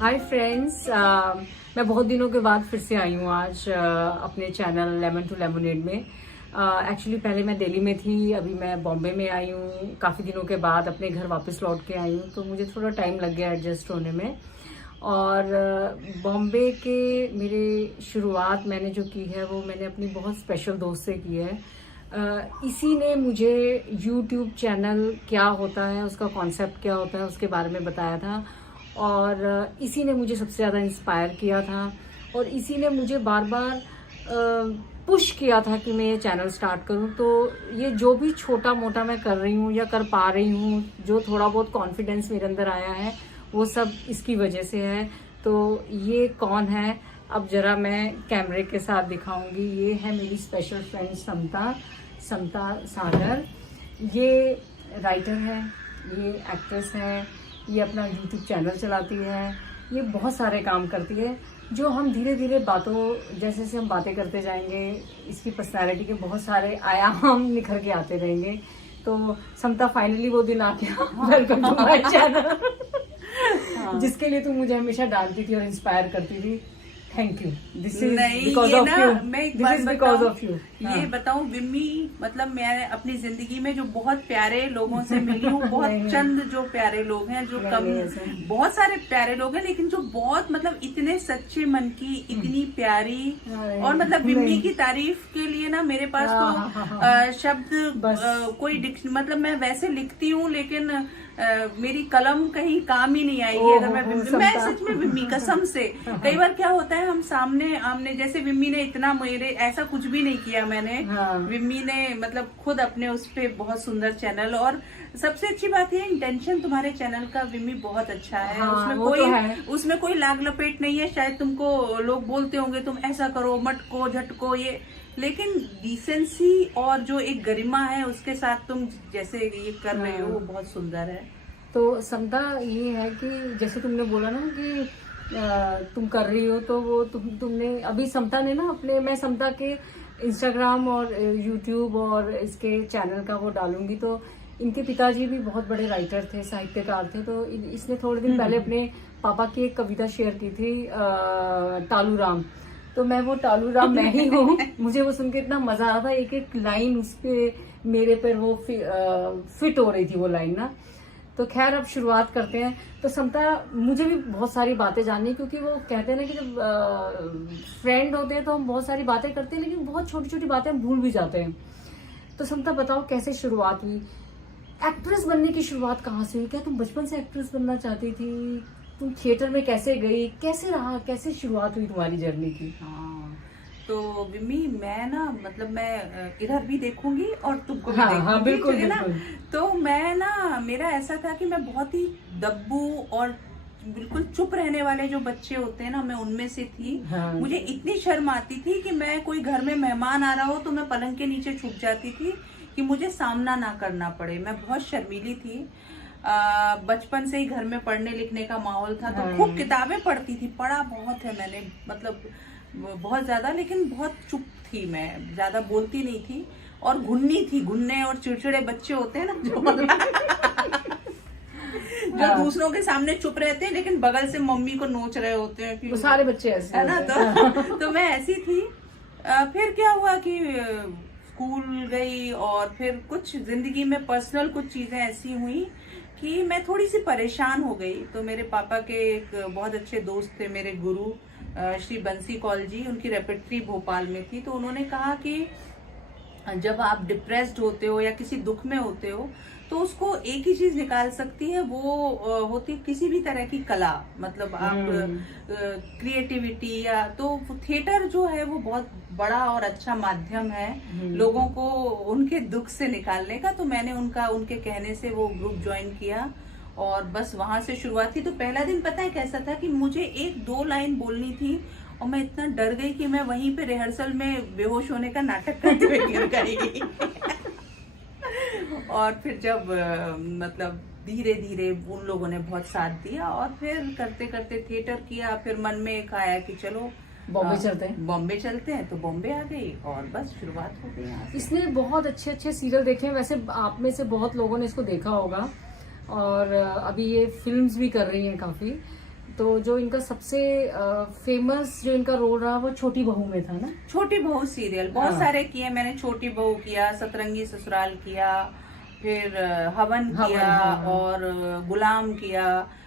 Hi friends, मैं बहुत दिनों के बाद फिर से आई हूँ आज अपने चैनल लेमन टू लेमोनेड में। एक्चुअली पहले मैं दिल्ली में थी, अभी मैं बॉम्बे में आई हूँ। काफ़ी दिनों के बाद अपने घर वापस लौट के आई हूँ, तो मुझे थोड़ा टाइम लग गया एडजस्ट होने में। और बॉम्बे के मेरे शुरुआत मैंने जो की है वो मैंने अपनी बहुत स्पेशल दोस्त से की है। इसी ने मुझे यूट्यूब चैनल क्या होता है, उसका कॉन्सेप्ट क्या होता है, उसके बारे में बताया था। और इसी ने मुझे सबसे ज़्यादा इंस्पायर किया था और इसी ने मुझे बार बार पुश किया था कि मैं ये चैनल स्टार्ट करूं। तो ये जो भी छोटा मोटा मैं कर रही हूँ या कर पा रही हूँ, जो थोड़ा बहुत कॉन्फिडेंस मेरे अंदर आया है, वो सब इसकी वजह से है। तो ये कौन है, अब जरा मैं कैमरे के साथ दिखाऊंगी। ये है मेरी स्पेशल फ्रेंड समता सागर। ये राइटर है, ये एक्ट्रेस है, ये अपना यूट्यूब चैनल चलाती है, ये बहुत सारे काम करती है जो हम धीरे धीरे बातों जैसे से हम बातें करते जाएंगे, इसकी पर्सनालिटी के बहुत सारे आयाम निखर के आते रहेंगे। तो समता, फाइनली वो दिन आ गया। वेलकम टू माय चैनल, जिसके लिए तू मुझे हमेशा डांटती थी और इंस्पायर करती थी। Thank you. This is because of you. मैं एक दिस बात इज बिकॉज ऑफ यू। ये बताऊं विम्मी, मतलब मैं अपनी जिंदगी में जो बहुत प्यारे लोगों से मिली हूँ, बहुत चंद जो प्यारे लोग हैं, जो कम, बहुत सारे प्यारे लोग हैं, लेकिन जो बहुत मतलब इतने सच्चे मन की, इतनी प्यारी, और मतलब विम्मी की तारीफ के लिए ना मेरे पास तो शब्द कोई मतलब मैं वैसे लिखती हूँ लेकिन मेरी कलम कहीं काम ही नहीं आएगी अगर मैं सच में विम्मी कसम से। कई बार क्या होता है, हम सामने आमने, जैसे विम्मी ने इतना मेरे ऐसा कुछ भी नहीं किया मैंने। विम्मी ने मतलब खुद अपने उस पे बहुत सुंदर चैनल, और सबसे अच्छी बात ये इंटेंशन तुम्हारे चैनल का विम्मी बहुत अच्छा है। उसमें कोई लाग लपेट नहीं है। शायद तुमको लोग बोलते होंगे तुम ऐसा करो, मटको झटको ये, लेकिन डिसेंसी और जो एक गरिमा है उसके साथ तुम जैसे ये कर रहे हो वो बहुत सुंदर है। तो समता, ये है कि जैसे तुमने बोला ना कि तुम कर रही हो, तो वो तुमने अभी समता ने ना अपने, मैं समता के इंस्टाग्राम और यूट्यूब और इसके चैनल का वो डालूंगी। तो इनके पिताजी भी बहुत बड़े राइटर थे, साहित्यकार थे। तो इसने थोड़े दिन पहले अपने पापा की एक कविता शेयर की थी, टालू राम। तो मैं वो टालू राम मैं ही हूँ। मुझे वो सुन के इतना मजा आ रहा था, एक एक लाइन उस पे मेरे पर वो फिट हो रही थी वो लाइन ना। तो खैर, अब शुरुआत करते हैं। तो समता, मुझे भी बहुत सारी बातें जाननी, क्योंकि वो कहते हैं ना कि जब फ्रेंड होते हैं तो हम बहुत सारी बातें करते हैं, लेकिन बहुत छोटी छोटी बातें हम भूल भी जाते हैं। तो समता बताओ, कैसे शुरुआत हुई? एक्ट्रेस बनने की शुरुआत कहाँ से हुई? क्या तुम बचपन से एक्ट्रेस बनना चाहती थी? तुम थिएटर में कैसे गई, कैसे रहा, कैसे शुरुआत हुई तुम्हारी जर्नी की? हाँ, तो विम्मी, मैं ना मतलब मैं इधर भी देखूंगी और तुमको भी देखूंगी। हाँ, बिल्कुल, बिल्कुल। तो मैं ना, मेरा ऐसा था कि मैं बहुत ही दब्बू और बिल्कुल चुप रहने वाले जो बच्चे होते हैं ना, मैं उनमें से थी। हाँ। मुझे इतनी शर्म आती थी कि मैं, कोई घर में मेहमान आ रहा हो तो मैं पलंग के नीचे छुप जाती थी कि मुझे सामना ना करना पड़े। मैं बहुत शर्मीली थी। बचपन से ही घर में पढ़ने लिखने का माहौल था, तो खूब किताबें पढ़ती थी, पढ़ा बहुत है मैंने, मतलब बहुत ज्यादा, लेकिन बहुत चुप थी मैं, ज्यादा बोलती नहीं थी। और घुन्नी थी, घुन्ने और चिड़चिड़े बच्चे होते हैं ना जो दूसरों के सामने चुप रहते हैं लेकिन बगल से मम्मी को नोच रहे होते हैं कि वो सारे बच्चे ऐसे है ना। तो मैं ऐसी थी। फिर क्या हुआ कि स्कूल गई, और फिर कुछ जिंदगी में पर्सनल कुछ चीजें ऐसी हुई कि मैं थोड़ी सी परेशान हो गई। तो मेरे पापा के एक बहुत अच्छे दोस्त थे, मेरे गुरु श्री बंसी कौल जी, उनकी रेपेट्री भोपाल में थी। तो उन्होंने कहा कि जब आप डिप्रेस्ड होते हो या किसी दुख में होते हो, तो उसको एक ही चीज निकाल सकती है, वो होती है किसी भी तरह की कला, मतलब आप क्रिएटिविटी, या तो थिएटर जो है वो बहुत बड़ा और अच्छा माध्यम है लोगों को उनके दुख से निकालने का। तो मैंने उनके कहने से वो ग्रुप ज्वाइन किया और बस वहां से शुरुआत थी। तो पहला दिन पता है कैसा था कि मुझे 1-2 लाइन बोलनी थी और मैं इतना डर गई कि मैं वहीं पे रिहर्सल में बेहोश होने का नाटक करते हुए गिर गई। और फिर जब मतलब धीरे धीरे उन लोगों ने बहुत साथ दिया, और फिर करते करते थिएटर किया। फिर मन में एक आया कि चलो बॉम्बे चलते हैं, तो बॉम्बे आ गई और बस शुरुआत हो गई। इसने बहुत अच्छे अच्छे सीरियल देखे हैं, वैसे आप में से बहुत लोगों ने इसको देखा होगा, और अभी ये फिल्म्स भी कर रही हैं काफी। तो जो इनका सबसे फेमस जो इनका रोल रहा वो छोटी बहू में था ना? छोटी बहू सीरियल बहुत हाँ। सारे किए मैंने। छोटी बहू किया, सतरंगी ससुराल किया, फिर हवन किया, हाँ। और गुलाम किया।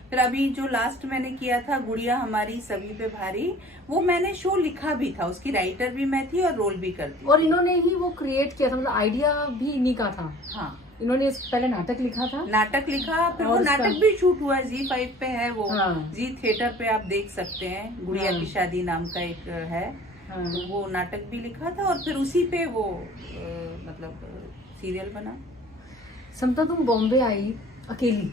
फिर अभी जो लास्ट मैंने किया था गुड़िया हमारी सभी पे भारी, वो मैंने शो लिखा भी था, उसकी राइटर भी मैं थी और रोल भी करती। और इन्होंने ही वो क्रिएट किया था, मतलब आइडिया भी इन्हीं का था। हाँ, इन्होंने पहले नाटक लिखा था। नाटक लिखा, फिर और वो उसका- नाटक भी शूट हुआ है, जी5 पे है वो। हाँ। जी थिएटर पे आप देख सकते हैं, गुड़िया हाँ। की शादी नाम का एक है। हाँ। तो वो नाटक भी लिखा था और फिर उसी पे वो मतलब सीरियल बना। समता तुम बॉम्बे आई अकेली,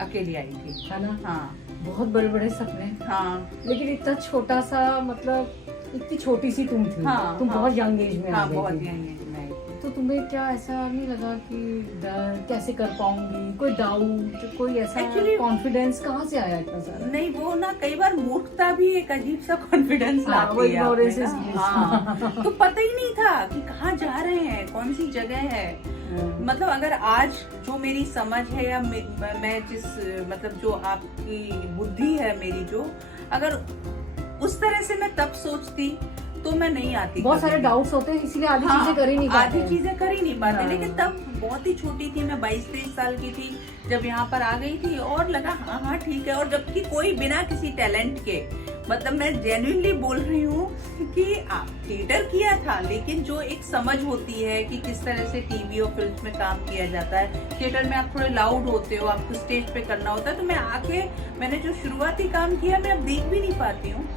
अकेली आई थी। है ना? हाँ बहुत बड़े बड़े सपने, हाँ लेकिन इतना छोटा सा, मतलब इतनी छोटी सी तुम थी। हाँ, तुम हाँ। बहुत यंग एज में आ हाँ, गई बहुत थी। यंग एज में आई थी। तो तुम्हें क्या ऐसा नहीं लगा कि डर, कैसे कर पाऊंगी, कोई डाउट, कोई ऐसा Actually- कॉन्फिडेंस कहाँ से आया इतना सारा? नहीं, वो ना कई बार मूर्खता भी एक अजीब सा कॉन्फिडेंस हाँ, लाती वो है आप में ignorance ना। is bliss। हाँ, तो पता ही नहीं था कि कहाँ जा रहे हैं, कौन सी जगह है। मतलब अगर आज जो मेरी समझ है या मैं जिस मतलब जो आपकी बुद्धि है मेरी, जो अगर उस तरह से मैं तब सोचती तो मैं नहीं आती। बहुत कभी सारे भी। डाउट्स होते हैं, इसीलिए आधी हाँ, चीजें कर ही नहीं पाते। आधी चीजें कर ही नहीं पाते। हाँ। लेकिन तब बहुत ही छोटी थी मैं, 22-23 साल की थी जब यहाँ पर आ गई थी, और लगा हाँ हाँ ठीक है। और जबकि कोई बिना किसी टैलेंट के, मतलब मैं जेन्युइनली बोल रही हूँ कि थिएटर किया था, लेकिन जो एक समझ होती है कि किस तरह से टीवी और फिल्म में काम किया जाता है। थिएटर में आप थोड़े लाउड होते हो, आपको स्टेज पे करना होता है। तो मैं आके मैंने जो शुरुआती काम किया मैं अब देख भी नहीं पाती हूँ।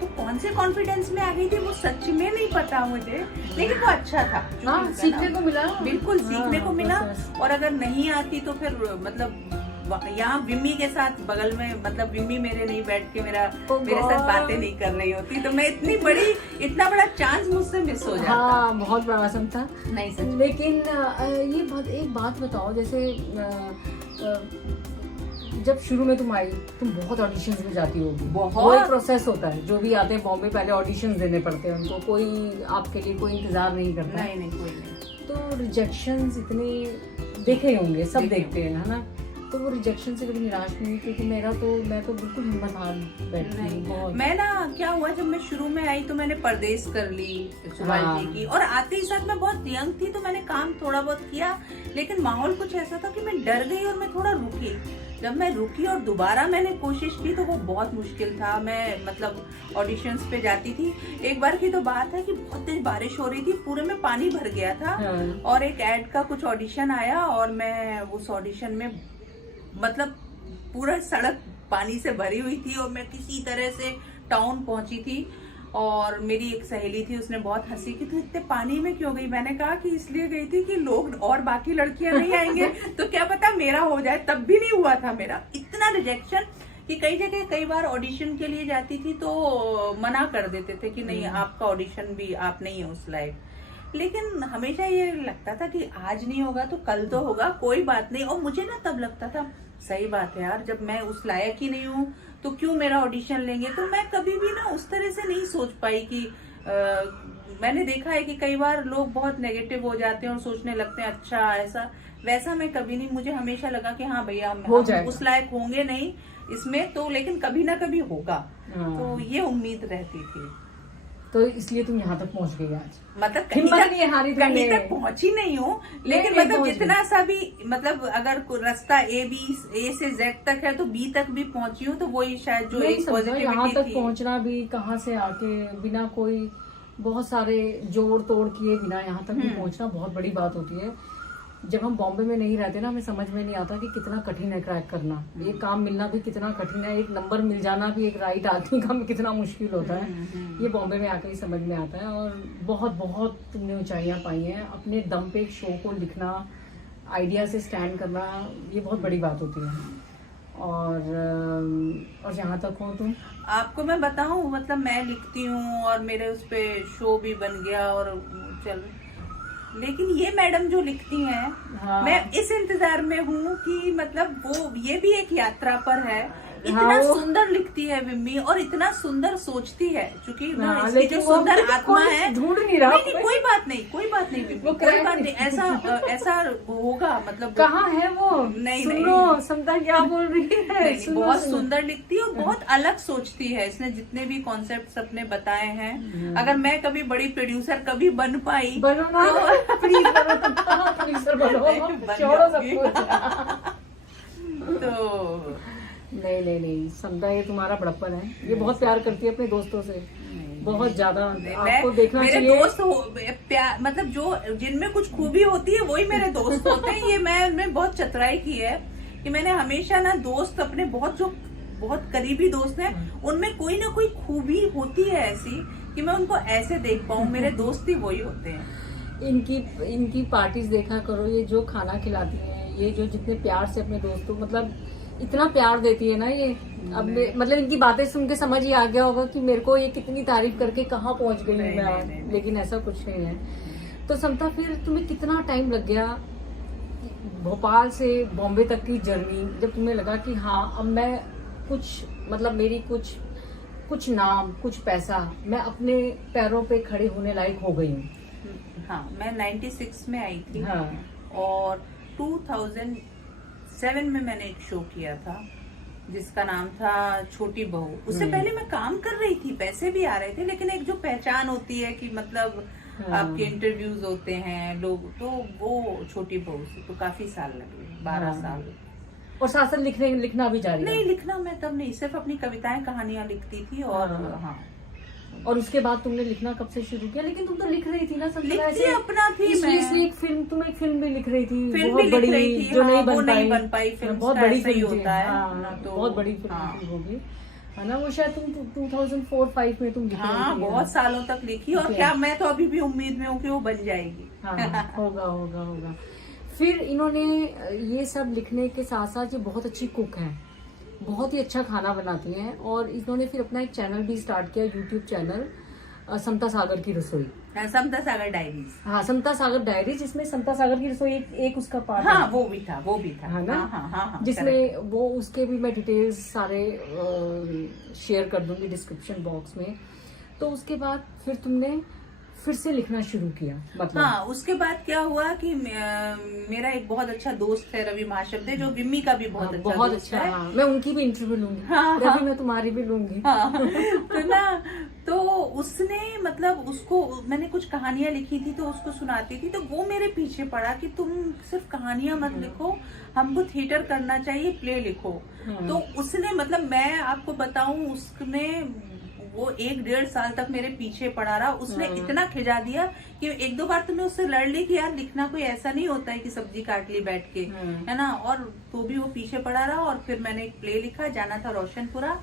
तो कौन से कॉन्फिडेंस में आ गई थी वो सच में नहीं पता मुझे, लेकिन वो अच्छा था। जो हाँ, भी था सीखने ना, को मिला। बिल्कुल सीखने को मिला। बस। और अगर नहीं आती तो फिर मतलब यहाँ विम्मी के साथ बगल में, मतलब विम्मी मेरे नहीं बैठ के मेरे साथ बातें नहीं कर रही होती, तो मैं इतना बड़ा चांस मुझसे मिस हो जाता। हाँ, बहुत बड़ा आसम था। नहीं सच। लेकिन एक बात बताओ, जैसे जब शुरू में तुम आई, तुम बहुत ऑडिशंस में जाती होगी। बहुत। वो एक प्रोसेस होता है, जो भी आते हैं बॉम्बे पहले ऑडिशंस देने पड़ते हैं उनको, कोई आपके लिए कोई इंतजार नहीं करता। नहीं कोई नहीं। तो रिजेक्शंस इतने देखे होंगे, सब देखते हैं, है ना? तो वो रिजेक्शन से कभी निराश नहीं हुई? क्योंकि मैं तो बिल्कुल हिम्मत हार बैठी हूँ बहुत। मैं ना, क्या हुआ जब मैं शुरू में आई तो मैंने परदेश कर ली सुभाष हाँ। जी की, और आते ही साथ मैं बहुत यंग थी तो मैंने काम थोड़ा बहुत किया, लेकिन माहौल कुछ ऐसा था कि मैं डर गई और मैं थोड़ा रुकी। जब मैं रुकी और दोबारा मैंने कोशिश की तो वो बहुत मुश्किल था। मैं मतलब ऑडिशंस पे जाती थी। एक बार की तो बात है कि बहुत तेज बारिश हो रही थी, पूरे में पानी भर गया था। हाँ। और एक ऐड का कुछ ऑडिशन आया और मैं उस ऑडिशन में, मतलब पूरा सड़क पानी से भरी हुई थी और मैं किसी तरह से टाउन पहुंची थी। और मेरी एक सहेली थी, उसने बहुत हंसी की, तो इतने पानी में क्यों गई? मैंने कहा कि इसलिए गई थी कि लोग और बाकी लड़कियां नहीं आएंगे तो क्या पता मेरा हो जाए। तब भी नहीं हुआ था मेरा। इतना रिजेक्शन कि कई जगह कई बार ऑडिशन के लिए जाती थी तो मना कर देते थे कि नहीं, आपका ऑडिशन भी, आप नहीं है उस लायक। लेकिन हमेशा ये लगता था कि आज नहीं होगा तो कल तो होगा, कोई बात नहीं। और मुझे ना तब लगता था सही बात है यार, जब मैं उस लायक ही नहीं हूँ तो क्यों मेरा ऑडिशन लेंगे। तो मैं कभी भी ना उस तरह से नहीं सोच पाई कि मैंने देखा है कि कई बार लोग बहुत नेगेटिव हो जाते हैं और सोचने लगते हैं अच्छा ऐसा वैसा। मैं कभी नहीं, मुझे हमेशा लगा कि हाँ भैया हम उस लायक होंगे नहीं इसमें तो, लेकिन कभी ना कभी होगा। तो ये उम्मीद रहती थी। तो इसलिए तुम यहाँ तक पहुँच गई आज। मतलब कहीं तक पहुंची नहीं हूँ, लेकिन नहीं, मतलब जितना सा भी, मतलब अगर रास्ता ए से जेड तक है तो बी तक भी पहुंची हूँ, तो वही शायद जो एक पॉजिटिविटी यहाँ तक थी। पहुँचना भी कहाँ से आके, बिना कोई बहुत सारे जोड़ तोड़ किए बिना यहाँ तक भी पहुँचना बहुत बड़ी बात होती है। जब हम बॉम्बे में नहीं रहते ना, हमें समझ में नहीं आता कि कितना कठिन है क्रैक करना। ये काम मिलना भी कितना कठिन है, एक नंबर मिल जाना भी एक राइट आदमी का कितना मुश्किल होता है। ये बॉम्बे में आकर ही समझ में आता है। और बहुत बहुत तुमने ऊंचाइयां पाई हैं। अपने दम पे एक शो को लिखना, आइडिया से स्टैंड करना, ये बहुत बड़ी बात होती है। और जहाँ तक हो तुम, आपको मैं बताऊं, मतलब मैं लिखती हूँ और मेरे उस पे शो भी बन गया और चल, लेकिन ये मैडम जो लिखती हैं, हाँ। मैं इस इंतजार में हूँ कि मतलब वो ये भी एक यात्रा पर है। इतना सुंदर लिखती है विम्मी और इतना सुंदर सोचती है, क्योंकि ना इसकी जो वो सुंदर आत्मा है। ढूंढ नहीं रहा। नहीं, कोई बात नहीं विम्मी, कोई बात नहीं, ऐसा होगा, मतलब कहाँ है वो? नहीं सुनो समता क्या बोल रही है। नहीं, बहुत सुंदर लिखती है और बहुत अलग सोचती है। इसने जितने भी कॉन्सेप्ट्स अपने बताए हैं, अगर मैं कभी बड़ी प्रोड्यूसर कभी बन पाई, बनो ना, प्लीज बनो, प्रोड्यूसर बनो, छोड़ो सब कुछ। तो नहीं समझा, ये तुम्हारा बड़प्पन है। ये बहुत प्यार करती है अपने दोस्तों से, बहुत ज्यादा। आपको देखना मेरे चाहिए। दोस्त प्यार, मतलब जो जिनमें कुछ खूबी होती है वही मेरे दोस्त होते हैं। ये मैंने बहुत चतुराई की है कि मैंने हमेशा ना दोस्त अपने जो बहुत करीबी दोस्त हैं, उनमें कोई ना कोई खूबी होती है ऐसी कि मैं उनको ऐसे देख पाऊँ। मेरे दोस्त ही वही होते हैं। इनकी पार्टीज देखा करो, ये जो खाना खिलाती हैं, ये जो जितने प्यार से अपने दोस्तों, मतलब इतना प्यार देती है ना ये। अब मतलब इनकी बातें सुन के समझ ही आ गया होगा कि मेरे को ये कितनी तारीफ करके कहाँ पहुंच गई हूँ मैं, लेकिन ऐसा कुछ नहीं है। तो समता, फिर तुम्हें कितना टाइम लग गया भोपाल से बॉम्बे तक की जर्नी, जब तुम्हें लगा कि हाँ अब मैं कुछ, मतलब मेरी कुछ नाम, कुछ पैसा, मैं अपने पैरों पे खड़े होने लायक हो गई हूँ? हाँ, मैं 96 में आई थी। हाँ। और 2007 में मैंने एक शो किया था जिसका नाम था छोटी बहू। उससे पहले मैं काम कर रही थी, पैसे भी आ रहे थे, लेकिन एक जो पहचान होती है कि मतलब आपके इंटरव्यूज होते हैं लोग, तो वो छोटी बहू से तो काफी साल लगे, 12 साल। और साथ साथ लिखना भी जारी? नहीं, लिखना मैं तब नहीं, सिर्फ अपनी कविताएं कहानियां लिखती थी। और हाँ, और उसके बाद तुमने लिखना कब से शुरू किया? लेकिन तुम तो लिख रही थी ना, लिखती अपना थी मैं। इसलिए एक फिल्म भी लिख रही थी, फिल्म बहुत भी बड़ी, लिख रही थी, जो हाँ, नहीं बन पाई। फिल्म बहुत बड़ी फिल्म फिल्म होता है, हाँ, तो बहुत बड़ी फिल्म होगी, है ना? वो शायद तुम 2004-5 में तुम लिख रही थी। हाँ, बहुत सालों तक लिखी। और क्या, मैं तो अभी भी उम्मीद में हूँ कि वो बन जाएगी। हाँ, होगा। फिर इन्होंने ये सब लिखने के साथ साथ ये बहुत अच्छी कुक हैं, बहुत ही अच्छा खाना बनाती हैं। और इन्होंने फिर अपना एक चैनल भी स्टार्ट किया, यूट्यूब चैनल, समता सागर की रसोई। समता सागर डायरीज। हाँ, समता सागर डायरीज, जिसमें समता सागर की रसोई एक उसका पार्ट हाँ, है। वो भी था है ना? हाँ, जिसमें वो, उसके भी मैं डिटेल्स सारे शेयर कर दूंगी डिस्क्रिप्शन बॉक्स में। तो उसके बाद फिर तुमने फिर से लिखना शुरू किया, मतलब? हाँ, उसके बाद क्या हुआ कि मेरा एक बहुत अच्छा दोस्त है रवि महाशब्दे, जो विम्मी का भी बहुत अच्छा है। हाँ, मैं उनकी भी इंटरव्यू लूंगी। हाँ, रवि, मैं तुम्हारी भी लूंगी। हाँ, तो उसने, मतलब उसको मैंने कुछ कहानियां लिखी थी तो उसको सुनाती थी, तो वो मेरे पीछे पड़ा कि तुम सिर्फ कहानियां मत लिखो, हमको थिएटर करना चाहिए, प्ले लिखो। तो उसने, मतलब मैं आपको बताऊं, उसने वो 1-1.5 साल तक मेरे पीछे पड़ा रहा। उसने इतना खिजा दिया कि 1-2 बार तो मैं उससे लड़ ली कि यार लिखना कोई ऐसा नहीं होता है कि सब्जी काट ली बैठ के, है ना? और तो भी वो पीछे पड़ा रहा। और फिर मैंने एक प्ले लिखा, जाना था रोशनपुरा,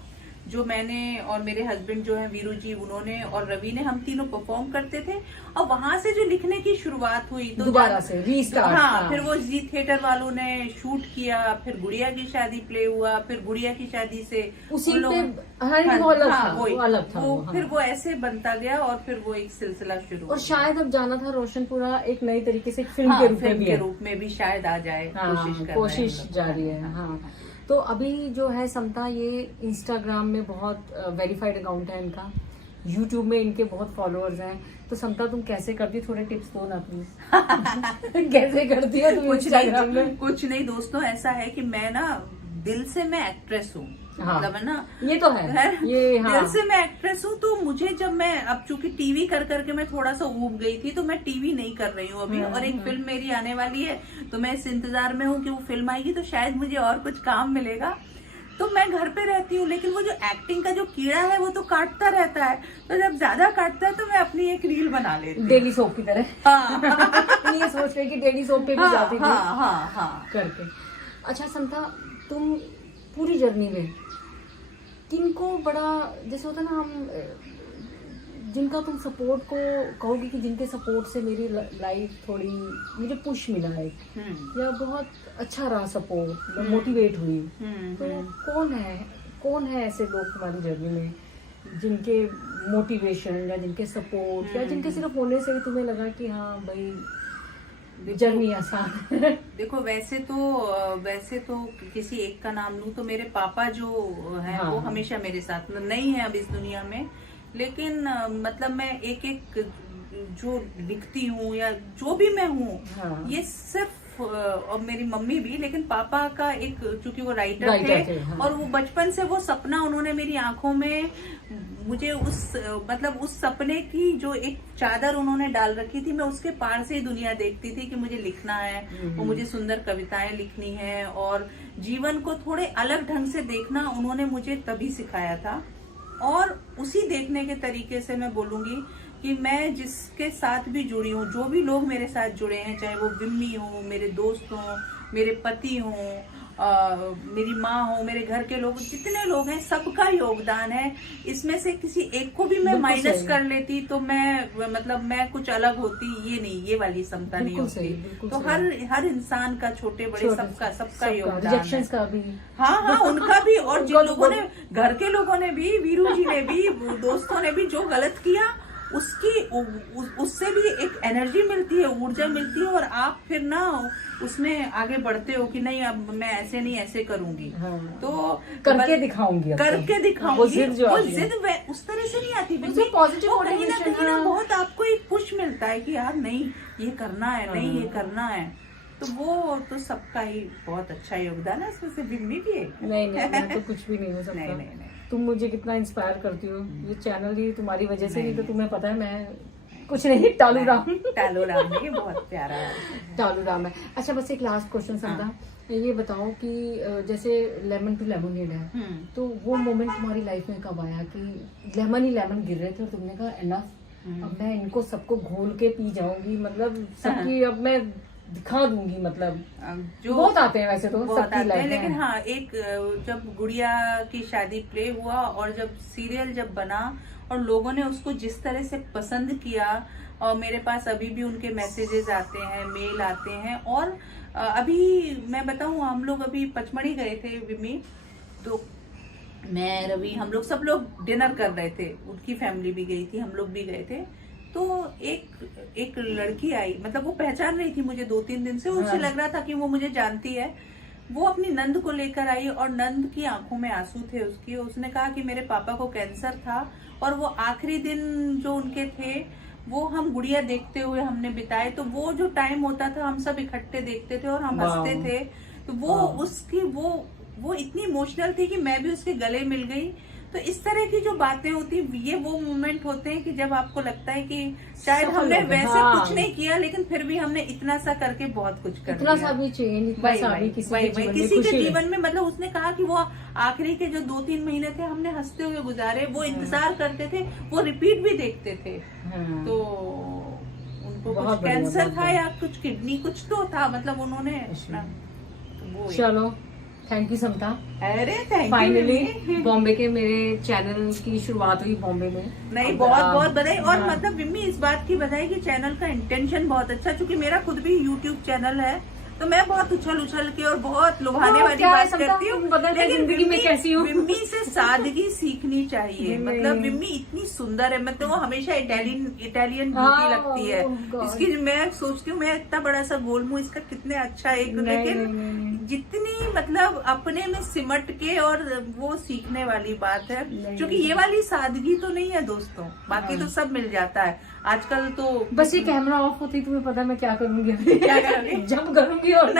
जो मैंने और मेरे हस्बैंड जो है वीरू जी, उन्होंने और रवि ने, हम तीनों परफॉर्म करते थे। और वहां से जो लिखने की शुरुआत हुई, तो दोबारा से रीस्टार्ट। हाँ, फिर वो जी थिएटर वालों ने शूट किया, फिर गुड़िया की शादी प्ले हुआ, फिर गुड़िया की शादी से उसी पे अलग था। फिर वो ऐसे बनता गया और फिर वो एक सिलसिला शुरू। और शायद अब जाना था रोशनपुरा एक नई तरीके से फिल्म के रूप में भी शायद आ जाए, कोशिश जारी है। हाँ, तो अभी जो है समता, ये इंस्टाग्राम में बहुत वेरीफाइड अकाउंट है इनका, यूट्यूब में इनके बहुत फॉलोअर्स हैं। तो समता, तुम कैसे करती हो? थोड़े टिप्स दो ना प्लीज। कैसे करती हो तुम इंस्टाग्राम में? कुछ नहीं दोस्तों, ऐसा है कि मैं ना दिल से मैं एक्ट्रेस हूँ। हाँ, मतलब है ना, ये तो है ये। हाँ, दिल से मैं एक्ट्रेस हूँ। तो मुझे, जब मैं अब चूंकि टीवी कर करके मैं थोड़ा सा ऊब गई थी, तो मैं टीवी नहीं कर रही हूँ अभी। और एक फिल्म मेरी आने वाली है, तो मैं इस इंतजार में हूँ कि वो फिल्म आएगी तो शायद मुझे और कुछ काम मिलेगा। तो मैं घर पे रहती हूँ, लेकिन वो जो एक्टिंग का जो कीड़ा है वो तो काटता रहता है। तो जब ज्यादा काटता है तो मैं अपनी एक रील बना लेती हूँ, डेली सोप की तरह। हाँ। ये सोच रही कि डेली सोप पे भी जाती थी। हाँ करके। अच्छा समता, तुम पूरी जर्नी में किनको बड़ा, जैसे होता है ना, हम जिनका तुम सपोर्ट को कहोगे कि जिनके सपोर्ट से मेरी लाइफ थोड़ी, मुझे पुश मिला है, या बहुत अच्छा रहा सपोर्ट, मैं मोटिवेट हुई, तो कौन है ऐसे लोग तुम्हारी जर्नी में जिनके मोटिवेशन या जिनके सपोर्ट या जिनके सिर्फ होने से भी तुम्हें लगा कि हाँ भाई जर्नी आसान? देखो वैसे तो किसी एक का नाम लूं तो मेरे पापा जो है हाँ। वो हमेशा मेरे साथ नहीं है अब इस दुनिया में, लेकिन मतलब मैं एक एक जो लिखती हूँ या जो भी मैं हूँ, हाँ। ये सिर्फ और मेरी मम्मी भी, लेकिन पापा का एक, चूंकि वो राइटर थे, हाँ। और वो बचपन से वो सपना उन्होंने मेरी आंखों में मुझे उस सपने की जो एक चादर उन्होंने डाल रखी थी, मैं उसके पार से ही दुनिया देखती थी कि मुझे लिखना है, और मुझे सुंदर कविताएं लिखनी है, और जीवन को थोड़े अलग ढंग से देखना उन्होंने मुझे तभी सिखाया था। और उसी देखने के तरीके से मैं बोलूंगी कि मैं जिसके साथ भी जुड़ी हूँ, जो भी लोग मेरे साथ जुड़े हैं, चाहे वो विम्मी हो, मेरे दोस्त हों, मेरे पति हों, मेरी माँ हो, मेरे घर के लोग, जितने लोग हैं सबका योगदान है। इसमें से किसी एक को भी मैं माइनस कर लेती तो मैं कुछ अलग होती, ये नहीं, ये वाली समता नहीं होती। तो हर इंसान का, छोटे बड़े सबका योगदान है। का भी, हाँ, उनका भी, और जिन लोगों ने, घर के लोगों ने भी, वीरू जी ने भी, दोस्तों ने भी जो गलत किया, उससे भी एक एनर्जी मिलती है, ऊर्जा मिलती है, और आप फिर ना उसमें आगे बढ़ते हो कि नहीं अब मैं ऐसे नहीं, ऐसे करूंगी। हाँ। तो करके दिखाऊंगी, वो जिद उस तरह से नहीं आती, पॉजिटिव वो कहीं ना कहीं ना बहुत आपको एक पुश मिलता है कि यार नहीं ये करना है, नहीं ये करना है। तो वो तो सबका ही बहुत अच्छा योगदान है, उसमें से विम्मी भी है। नहीं मैं तो कुछ भी नहीं हो सकता। नहीं। तुम मुझे कितना इंस्पायर करती हो, ये चैनल ही तुम्हारी वजह से, नहीं तो तुम्हें पता है मैं कुछ नहीं। टालू राम ये बहुत प्यारा है, टालू राम है। अच्छा, बस एक लास्ट क्वेश्चन समझा, ये बताओ कि जैसे लेमन टू लेमोनेड है, तो वो मोमेंट तुम्हारी लाइफ में कब आया कि लेमन ही लेमन गिर रहे थे और तुमने कहा एनफ, अब मैं इनको सबको घोल के पी जाऊंगी, मतलब सबकी अब मैं दिखा दूंगी, मतलब जो बहुत आते हैं वैसे तो बहुत आते हैं, लेकिन हाँ एक जब गुड़िया की शादी प्ले हुआ और जब सीरियल जब बना और लोगों ने उसको जिस तरह से पसंद किया, और मेरे पास अभी भी उनके मैसेजेस आते हैं, मेल आते हैं, और अभी मैं बताऊं, हम लोग अभी पचमढ़ी गए थे विम्मी, तो मैं, रवि, हम लोग सब लोग डिनर कर रहे थे, उनकी फैमिली भी गई थी, हम लोग भी गए थे। तो एक लड़की आई, मतलब वो पहचान रही थी मुझे 2-3 दिन से, उसे लग रहा था कि वो मुझे जानती है। वो अपनी नंद को लेकर आई और नंद की आंखों में आंसू थे उसकी। उसने कहा कि मेरे पापा को कैंसर था और वो आखिरी दिन जो उनके थे वो हम गुड़िया देखते हुए हमने बिताए। तो वो जो टाइम होता था हम सब इकट्ठे देखते थे और हम हंसते थे। तो वो उसकी वो इतनी इमोशनल थी कि मैं भी उसके गले मिल गई। तो इस तरह की जो बातें होती, ये वो मोमेंट होते हैं कि जब आपको लगता है कि शायद हमने वैसे कुछ नहीं किया, लेकिन फिर भी हमने इतना सा करके बहुत कुछ कर इतना सा भी चेंज, किसी के जीवन में, मतलब उसने कहा कि वो आखिरी के जो 2-3 महीने थे हमने हंसते हुए गुजारे, वो इंतजार करते थे, वो रिपीट भी देखते थे। तो उनको कुछ कैंसर था या कुछ किडनी कुछ तो था, मतलब उन्होंने चलो थैंक यू समता। अरे फाइनली बॉम्बे के मेरे चैनल की शुरुआत हुई बॉम्बे में। नहीं, बहुत बधाई। और मतलब विम्मी इस बात की बधाई कि चैनल का इंटेंशन बहुत अच्छा, क्योंकि मेरा खुद भी यूट्यूब चैनल है, तो मैं बहुत उछल के और बहुत लुभाने वाली बात करती हूँ, लेकिन जिंदगी में कैसी हूँ। विम्मी से सादगी सीखनी चाहिए। मतलब विम्मी इतनी सुंदर है, मतलब वो हमेशा इटालियन ब्यूटी लगती है इसकी। मैं सोचती हूँ मैं इतना बड़ा सा गोल मुंह इसका कितने अच्छा एक, लेकिन जितनी मतलब अपने में सिमट के, और वो सीखने वाली बात है, क्योंकि ये वाली सादगी तो नहीं है दोस्तों, बाकी तो सब मिल जाता है आजकल। तो बस ये कैमरा ऑफ होती तुम्हें पता है मैं क्या करूंगी, क्या करूंगी, जब करूंगी और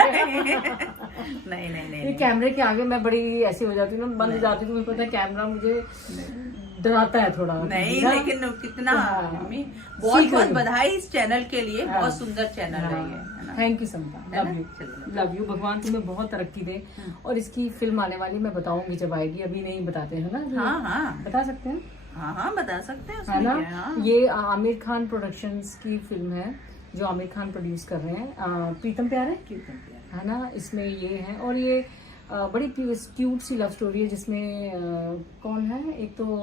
नहीं ये कैमरे के आगे मैं बड़ी ऐसी हो जाती हूँ ना, बंद जाती हूँ। तुम्हें पता है कैमरा मुझे डराता है थोड़ा। नहीं, लेकिन कितना बहुत बधाई इस चैनल के लिए, बहुत सुंदर चैनल है ये। Thank you Samata, love you. भगवान तुम्हें बहुत तरक्की दे। और इसकी फिल्म आने वाली, मैं बताऊंगी जब आएगी, अभी नहीं बताते हैं ना। हाँ, बता सकते हैं। हाँ, बता सकते हैं, है ना। ये आमिर खान प्रोडक्शंस की फिल्म है जो आमिर खान प्रोड्यूस कर रहे हैं। प्रीतम प्यार है ना, इसमें ये है। और ये बड़ी क्यूट सी लव स्टोरी है, जिसमें कौन है, एक तो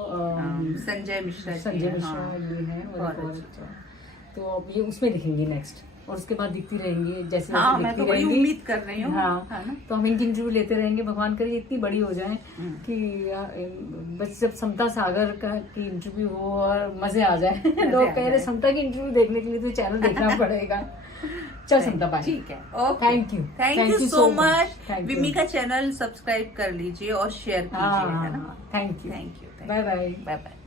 संजय मिश्रा ये है, और तो अब ये उसमें दिखेंगी नेक्स्ट, और उसके बाद दिखती रहेंगी जैसे मैं तो वही उम्मीद कर रही हूँ। हाँ, तो हम इनकी इंटरव्यू लेते रहेंगे। भगवान करे इतनी बड़ी हो जाए कि बस जब समता सागर की इंटरव्यू हो और मजे आ जाए। लोग कह रहे समता की इंटरव्यू देखने के लिए तो चैनल देखना पड़ेगा। चल समता बाय। ठीक है, okay, thank you, thank you so much. Thank you. विमी का चैनल सब्सक्राइब कर लीजिए और शेयर कीजिए, है ना। Thank you, thank you, bye bye. Bye bye.